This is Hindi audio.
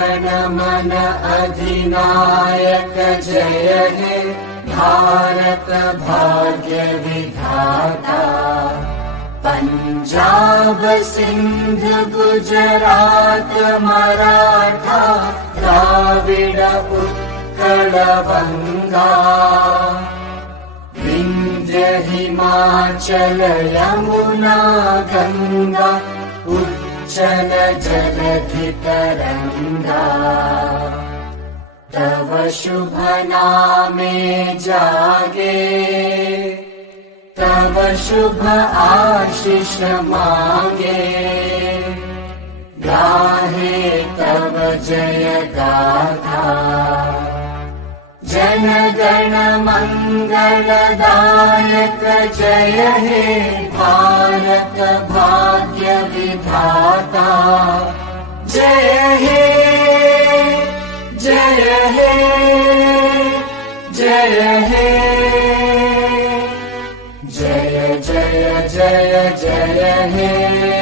मन अधिनायक जय हे भारत भाग्य विधाता। पंजाब सिंध गुजरात मराठा द्राविड उत्कल बंगा। विंध्य हिमाचल यमुना गंगा उच्चल जलधि तरंगा। तव शुभ नामे जागे तव शुभ आशीष मांगे। गाहे तव जय गाथा जन गण मंगलदायक जय हे भारत भाग्य विधाता। जय हे जय हे जय हे जय जय जय जय हे।